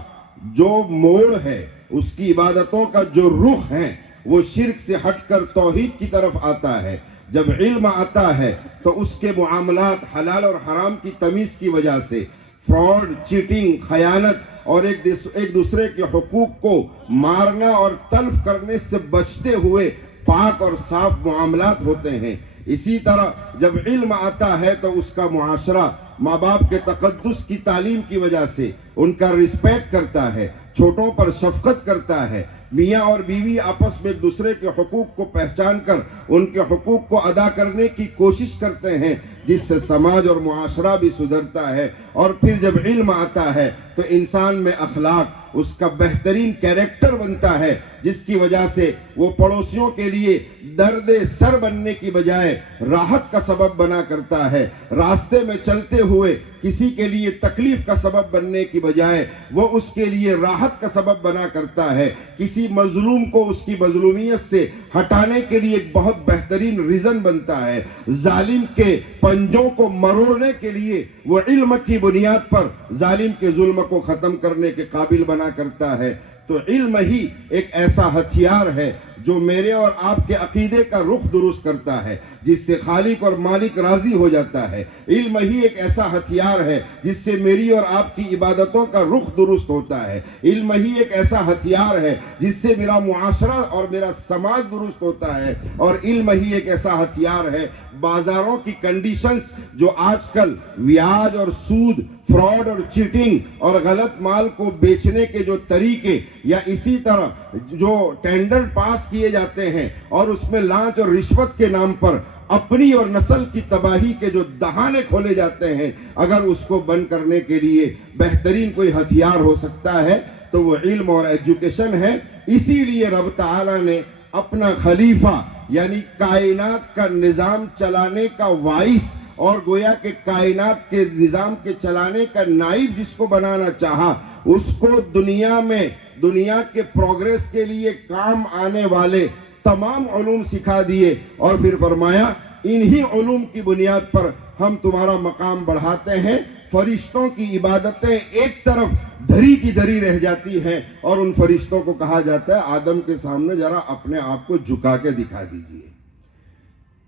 جو موڑ ہے، اس کی عبادتوں کا جو رخ ہے وہ شرک سے ہٹ کر توحید کی طرف آتا ہے. جب علم آتا ہے تو اس کے معاملات حلال اور حرام کی تمیز کی وجہ سے فراڈ، چیٹنگ، خیانت اور ایک دوسرے کے حقوق کو مارنا اور تلف کرنے سے بچتے ہوئے پاک اور صاف معاملات ہوتے ہیں. اسی طرح جب علم آتا ہے تو اس کا معاشرہ ماں باپ کے تقدس کی تعلیم کی وجہ سے ان کا رسپیکٹ کرتا ہے، چھوٹوں پر شفقت کرتا ہے. میاں اور بیوی آپس میں ایک دوسرے کے حقوق کو پہچان کر ان کے حقوق کو ادا کرنے کی کوشش کرتے ہیں جس سے سماج اور معاشرہ بھی سدھرتا ہے. اور پھر جب علم آتا ہے تو انسان میں اخلاق اس کا بہترین کیریکٹر بنتا ہے جس کی وجہ سے وہ پڑوسیوں کے لیے درد سر بننے کی بجائے راحت کا سبب بنا کرتا ہے. راستے میں چلتے ہوئے کسی کے لیے تکلیف کا سبب بننے کی بجائے وہ اس کے لیے راحت کا سبب بنا کرتا ہے. کسی مظلوم کو اس کی مظلومیت سے ہٹانے کے لیے ایک بہت بہترین ریزن بنتا ہے. ظالم کے پنجوں کو مروڑنے کے لیے وہ علم کی بنیاد پر ظالم کے ظلم کو ختم کرنے کے قابل بنا کرتا ہے. تو علم ہی ایک ایسا ہتھیار ہے جو میرے اور آپ کے عقیدے کا رخ درست کرتا ہے، جس سے خالق اور مالک راضی ہو جاتا ہے۔ علم ہی ایک ایسا ہتھیار ہے جس سے میری اور آپ کی عبادتوں کا رخ درست ہوتا ہے۔ علم ہی ایک ایسا ہتھیار ہے جس سے میرا معاشرہ اور میرا سماج درست ہوتا ہے، اور علم ہی ایک ایسا ہتھیار ہے بازاروں کی کنڈیشنز جو آج کل بیاج اور سود، فراڈ اور چیٹنگ اور غلط مال کو بیچنے کے جو طریقے، یا اسی طرح جو ٹینڈر پاس کیے جاتے ہیں اور اس میں لانچ اور رشوت کے نام پر اپنی اور نسل کی تباہی کے جو دہانے کھولے جاتے ہیں، اگر اس کو بند کرنے کے لیے بہترین کوئی ہتھیار ہو سکتا ہے تو وہ علم اور ایجوکیشن ہے۔ اسی لیے رب تعالیٰ نے اپنا خلیفہ یعنی کائنات کا نظام چلانے کا وائس اور گویا کہ کائنات کے نظام کے چلانے کا نائب جس کو بنانا چاہا، اس کو دنیا میں دنیا کے پروگریس کے لیے کام آنے والے تمام علوم سکھا دیے، اور پھر فرمایا انہی علوم کی بنیاد پر ہم تمہارا مقام بڑھاتے ہیں۔ فرشتوں کی عبادتیں ایک طرف دھری کی دھری رہ جاتی ہیں، اور ان فرشتوں کو کہا جاتا ہے آدم کے سامنے ذرا اپنے آپ کو جھکا کے دکھا دیجئے۔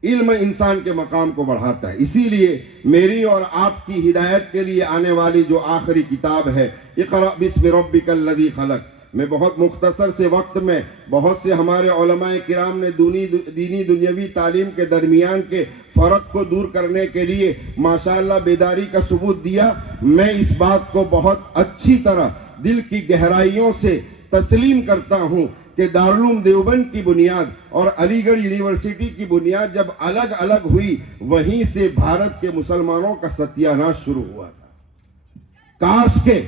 علم انسان کے مقام کو بڑھاتا ہے۔ اسی لیے میری اور آپ کی ہدایت کے لیے آنے والی جو آخری کتاب ہے اقرأ بسم ربک الذی خلق، میں بہت مختصر سے وقت میں بہت سے ہمارے علماء کرام نے دینی دنیاوی تعلیم کے درمیان کے فرق کو دور کرنے کے لیے ماشاءاللہ بیداری کا ثبوت دیا۔ میں اس بات کو بہت اچھی طرح دل کی گہرائیوں سے تسلیم کرتا ہوں کہ دارالعلوم دیوبند کی بنیاد اور علی گڑھ یونیورسٹی کی بنیاد جب الگ الگ ہوئی، وہیں سے بھارت کے مسلمانوں کا ستیہ ناش شروع ہوا تھا۔ کاش کے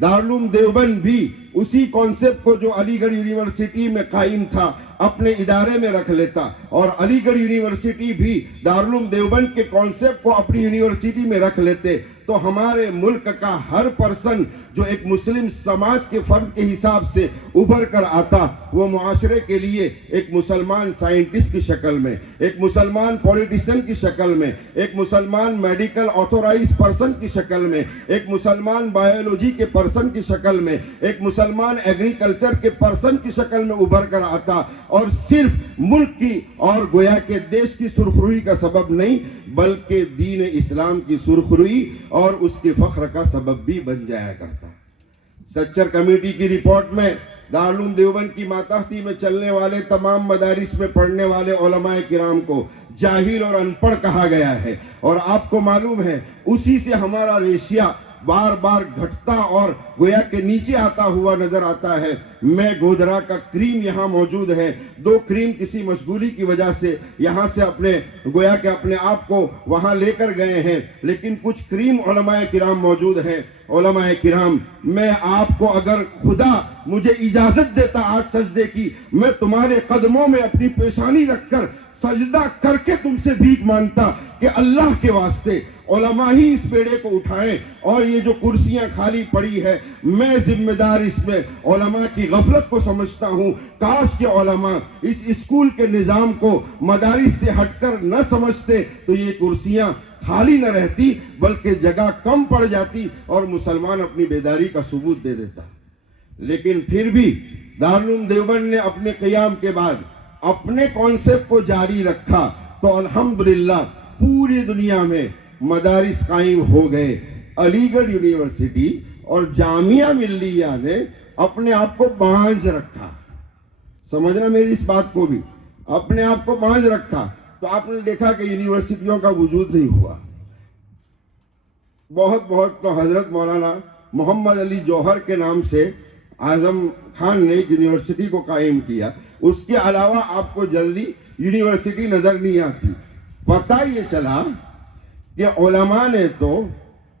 دارالعلوم دیوبند بھی اسی کانسیپٹ کو جو علی گڑھ یونیورسٹی میں قائم تھا اپنے ادارے میں رکھ لیتا، اور علی گڑھ یونیورسٹی بھی دارالعلوم دیوبند کے کانسیپٹ کو اپنی یونیورسٹی میں رکھ لیتے، تو ہمارے ملک کا ہر پرسن جو ایک مسلم سماج کے فرد کے حساب سے ابھر کر آتا، وہ معاشرے کے لیے ایک مسلمان سائنٹسٹ کی شکل میں، ایک مسلمان پولیٹیشن کی شکل میں، ایک مسلمان میڈیکل آتھورائز پرسن کی شکل میں، ایک مسلمان بایولوجی کے پرسن کی شکل میں، ایک مسلمان ایگریکلچر کے پرسن کی شکل میں ابھر کر آتا، اور صرف ملک کی اور گویا کہ دیش کی سرخروئی کا سبب نہیں بلکہ دین اسلام کی سرخروئی اور اس کے فخر کا سبب بھی بن جایا کرتا۔ سچر کمیٹی کی رپورٹ میں دارالعلوم دیوبند کی ماتحتی میں چلنے والے تمام مدارس میں پڑھنے والے علماء کرام کو جاہل اور ان پڑھ کہا گیا ہے، اور آپ کو معلوم ہے اسی سے ہمارا ریشیا بار بار گھٹتا اور گویا کہ نیچے آتا ہوا نظر آتا ہے۔ میں گودرا کا کریم یہاں موجود ہے، 2 کریم کسی مشغولی کی وجہ سے یہاں سے گویا کہ اپنے آپ کو وہاں لے کر گئے ہیں، لیکن کچھ کریم علماء کرام موجود ہیں۔ علماء کرام، میں آپ کو اگر خدا مجھے اجازت دیتا آج سجدے کی، میں تمہارے قدموں میں اپنی پیشانی رکھ کر سجدہ کر کے تم سے بھیک مانگتا کہ اللہ کے واسطے علماء ہی اس بیڑے کو اٹھائیں، اور یہ جو کرسیاں خالی پڑی ہے میں ذمہ دار اس میں علماء کی غفلت کو سمجھتا ہوں۔ کاش کہ علماء اس اسکول کے نظام کو مدارس سے ہٹ کر نہ سمجھتے تو یہ کرسیاں خالی نہ رہتی بلکہ جگہ کم پڑ جاتی اور مسلمان اپنی بیداری کا ثبوت دے دیتا۔ لیکن پھر بھی دارالعلوم دیوبند نے اپنے قیام کے بعد اپنے کانسیپٹ کو جاری رکھا تو الحمدللہ پوری دنیا میں مدارس قائم ہو گئے۔ علی گڑھ یونیورسٹی اور جامعہ ملیہ نے اپنے آپ کو بانجھ رکھا، سمجھنا میری اس بات کو بھی، اپنے آپ کو بانجھ رکھا، تو آپ نے دیکھا کہ یونیورسٹیوں کا وجود نہیں ہوا۔ بہت تو حضرت مولانا محمد علی جوہر کے نام سے اعظم خان نے یونیورسٹی کو قائم کیا، اس کے علاوہ آپ کو جلدی یونیورسٹی نظر نہیں آتی۔ پتہ یہ چلا کہ علماء نے تو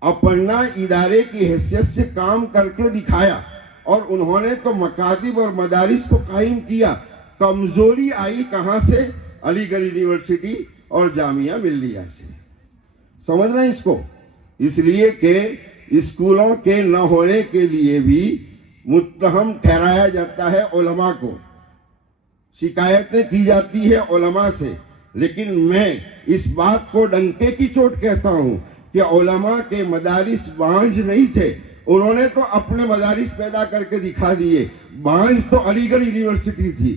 اپنا ادارے کی حیثیت سے کام کر کے دکھایا، اور انہوں نے تو مکاتب اور مدارس کو قائم کیا۔ کمزوری آئی کہاں سے؟ علی گڑھ یونیورسٹی اور جامعہ ملیہ سے۔ سمجھ رہے ہیں اس کو؟ اس لیے کہ اسکولوں کے نہ ہونے کے لیے بھی متہم ٹھہرایا جاتا ہے علماء کو، شکایتیں کی جاتی ہے علماء سے، لیکن میں اس بات کو ڈنکے کی چوٹ کہتا ہوں کہ علماء کے مدارس بانجھ نہیں تھے، انہوں نے تو اپنے مدارس پیدا کر کے دکھا دیے۔ بانجھ تو علی گڑھ یونیورسٹی تھی،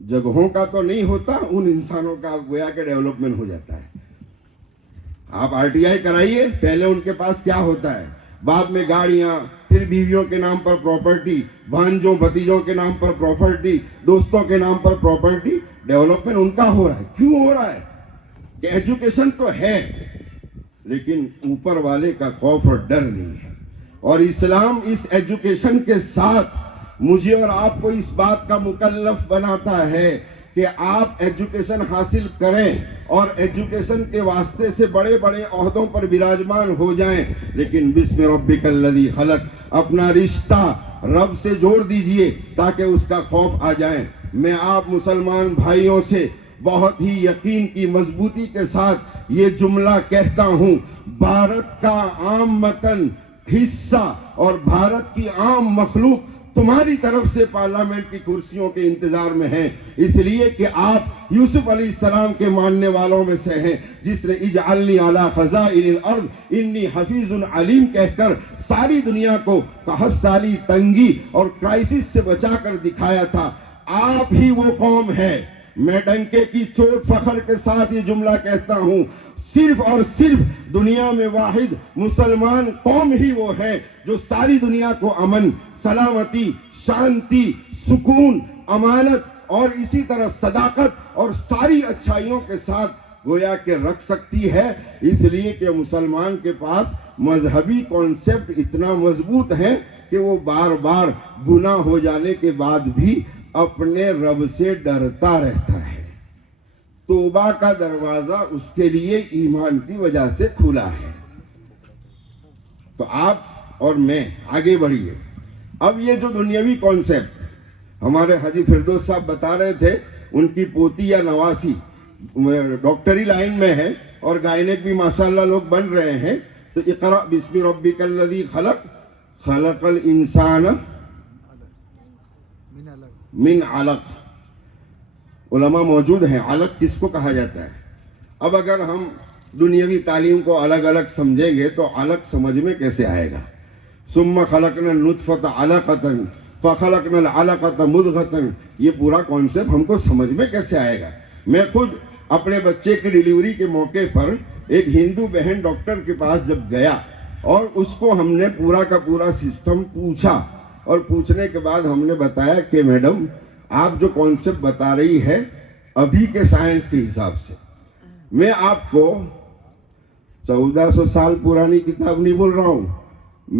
جگہوں کا تو نہیں ہوتا, ان انسانوں کا گویا کہ ڈیولپمنٹ ہو جاتا ہے. آپ RTI کرائیے, پہلے ان کے پاس کیا ہوتا ہے, بعد میں گاڑیاں, پھر بیویوں کے نام پر پراپرٹی, بھانجوں بھتیجوں کے نام پر پراپرٹی, دوستوں کے نام پر پراپرٹی. ڈیولپمنٹ ان کا ہو رہا ہے. کیوں ہو رہا ہے؟ کہ ایجوکیشن تو ہے لیکن اوپر والے کا خوف اور ڈر نہیں ہے. اور اسلام اس ایجوکیشن کے ساتھ مجھے اور آپ کو اس بات کا مکلف بناتا ہے کہ آپ ایجوکیشن حاصل کریں اور ایجوکیشن کے واسطے سے بڑے بڑے عہدوں پر براجمان ہو جائیں, لیکن بسم ربک الذی خلق, اپنا رشتہ رب سے جوڑ دیجئے تاکہ اس کا خوف آ جائیں. میں آپ مسلمان بھائیوں سے بہت ہی یقین کی مضبوطی کے ساتھ یہ جملہ کہتا ہوں, بھارت کا عام وطن حصہ اور بھارت کی عام مخلوق تمہاری طرف سے پارلیمنٹ کی کرسیوں کے انتظار میں ہیں, اس لیے کہ آپ یوسف علیہ السلام کے ماننے والوں میں سے ہیں جس نے اجعلنی علی خزائن الارض انی حفیظ علیم کہہ کر ساری دنیا کو 60 سالی تنگی اور کرائسس سے بچا کر دکھایا تھا. آپ ہی وہ قوم ہے. میں ڈنکے کی چوٹ فخر کے ساتھ یہ جملہ کہتا ہوں, صرف اور صرف دنیا میں واحد مسلمان قوم ہی وہ ہے جو ساری دنیا کو امن, سلامتی, شانتی, سکون, امانت اور اسی طرح صداقت اور ساری اچھائیوں کے ساتھ گویا کہ رکھ سکتی ہے. اس لیے کہ مسلمان کے پاس مذہبی کانسیپٹ اتنا مضبوط ہے کہ وہ بار بار گناہ ہو جانے کے بعد بھی اپنے رب سے ڈرتا رہتا ہے. توبہ کا دروازہ اس کے لیے ایمان کی وجہ سے کھلا ہے. تو آپ اور میں آگے بڑھیے. اب یہ جو دنیاوی کانسیپٹ ہمارے حاجی فردوس صاحب بتا رہے تھے, ان کی پوتی یا نواسی ڈاکٹری لائن میں ہے اور گائنک بھی ماشاءاللہ لوگ بن رہے ہیں. تو اقرأ بسم ربک الذی خلق, خلق الانسان من علق. علماء موجود ہیں, علق کس کو کہا جاتا ہے. اب اگر ہم دنیاوی تعلیم کو الگ الگ سمجھیں گے تو علق سمجھ میں کیسے آئے گا. ثم خلقنا النطفة علقة فخلقنا العلقة مضغة, یہ پورا کانسیپٹ ہم کو سمجھ میں کیسے آئے گا. میں خود اپنے بچے کی ڈیلیوری کے موقع پر ایک ہندو بہن ڈاکٹر کے پاس جب گیا اور اس کو ہم نے پورا کا پورا سسٹم پوچھا, اور پوچھنے کے بعد ہم نے بتایا کہ میڈم آپ جو کانسیپٹ بتا رہی ہے ابھی کے سائنس کے حساب سے, میں آپ کو 1400 سال پرانی کتاب نہیں بول رہا ہوں,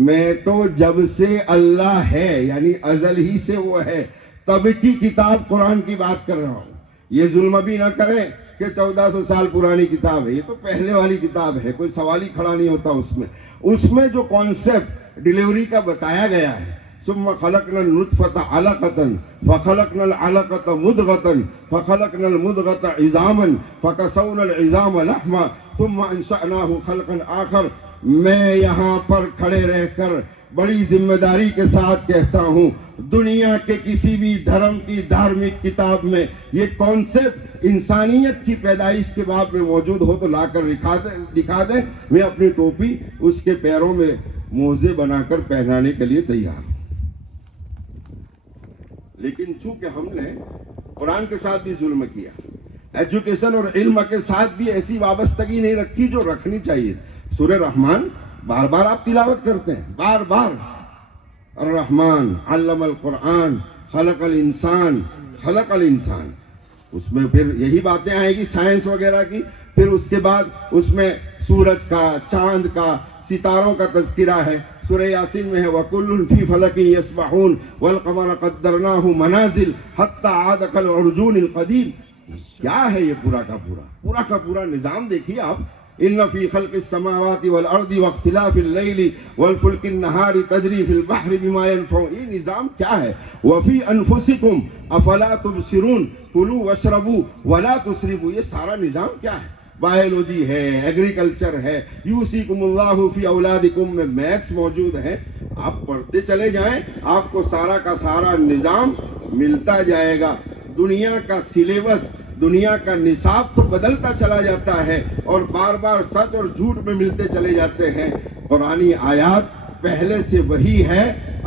میں تو جب سے اللہ ہے یعنی ازل ہی سے وہ ہے تب کی کتاب قرآن کی بات کر رہا ہوں. یہ ظلم بھی نہ کریں کہ 1400 سال پرانی کتاب ہے, یہ تو پہلے والی کتاب ہے, کوئی سوال ہی کھڑا نہیں ہوتا اس میں. اس میں جو کانسیپٹ ڈیلیوری کا بتایا گیا ہے, ثم خلقنا النطفة علقة فخلقنا العلقة مضغة فخلقنا المضغة عظاما فكسونا العظام لحما ثم انشأناه خلقا آخر. میں یہاں پر کھڑے رہ کر بڑی ذمہ داری کے ساتھ کہتا ہوں, دنیا کے کسی بھی دھرم کی دھارمک کتاب میں یہ کانسیپٹ انسانیت کی پیدائش کے باب میں موجود ہو تو لا کر دکھا دیں, میں اپنی ٹوپی اس کے پیروں میں موزے بنا کر پہنانے کے لیے تیار ہوں. لیکن چونکہ ہم نے قرآن کے ساتھ بھی ظلم کیا, ایجوکیشن اور علم کے ساتھ بھی ایسی وابستگی نہیں رکھی جو رکھنی چاہیے. سورہ رحمان بار بار آپ تلاوت کرتے ہیں, بار بار, الرحمن علم القرآن خلق الانسان خلق الانسان. اس میں پھر یہی باتیں آئیں گی سائنس وغیرہ کی, پھر اس کے بعد اس میں سورج کا, چاند کا, ستاروں کا تذکرہ ہے. سورہ یاسین میں ہے وَكُلٌّ فِي فَلَكٍ يَسْبَحُونَ وَالْقَمَرَ قَدَّرْنَاهُ مَنَازِلَ حَتَّى عَادَ كَالْعُرْجُونِ الْقَدِيمِ. کیا ہے یہ پورا کا پورا نظام دیکھیے آپ. ان فی خلق السماوات والارض واختلاف اللیل والفلک النہار تجری فی البحر بما ينفع. یہ نظام کیا ہے. وفی انفسکم افلا تبصرون کلوا واشربوا ولا تسرفوا. یہ سارا نظام کیا ہے. بایولوجی ہے, ایگریکلچر ہے, یوصیکم اللہ فی اولادکم میں میتھس موجود ہے. آپ پڑھتے چلے جائیں, آپ کو سارا کا سارا نظام ملتا جائے گا. دنیا کا سلیبس, دنیا کا نصاب تو بدلتا چلا جاتا ہے اور بار بار سچ اور جھوٹ میں ملتے چلے جاتے ہیں. قرآنی آیات پہلے سے وہی ہے,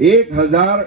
1000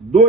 2